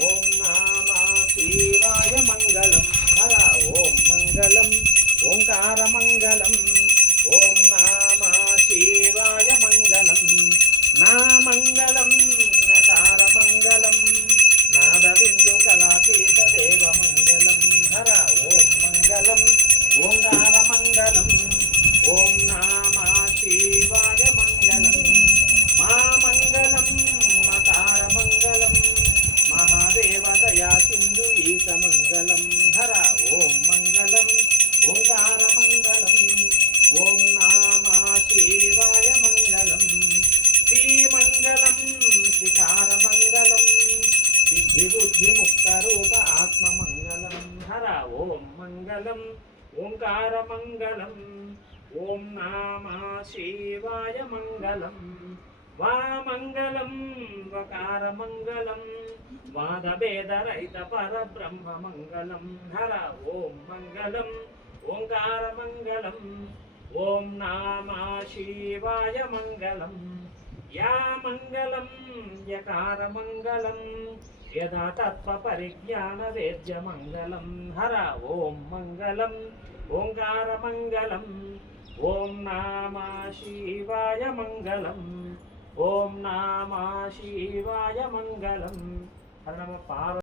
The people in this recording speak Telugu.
ఓం నమః శివాయ మంగళం హర ఓం మంగళం ఓంకార మంగళం ఓం నమః శివాయ మంగళం నా మంగళం నకార మంగళం నాద బిందు కళాతీత దేవ మంగళం హర ఓం మంగళం ఓంకార మంగళం ఓం నమః శివాయ మంగళం మా మంగళం మకార మంగళం మహాదేవ దయా సింధు ఈశ మంగళం హర ఓం మంగళం ఓంకార మంగళం ఓం నమః శివాయ మంగళం శ్రీమంగళం శిఖార మంగళం సిద్ధి బుద్ధి ముక్త రూప ఆత్మ మంగళం హర ఓం మంగళం ఓంకార మంగళం ఓం నమః శివాయ మంగళం వామంగళం వకార మంగళం వాదభేదరహిత పరబ్రహ్మ మంగళం హర ఓం మంగళం ఓంకార మంగళం ఓం నమః శివాయ మంగళం యా మంగళం యకార మంగళం యథా తత్వ పరిజ్ఞాన వేద్య మంగళం హర ఓం మంగళం ఓంకార మంగళం ఓం నమః శివాయ మంగళం ఓం నమః శివాయ మంగళం హర నమ పార్వతీ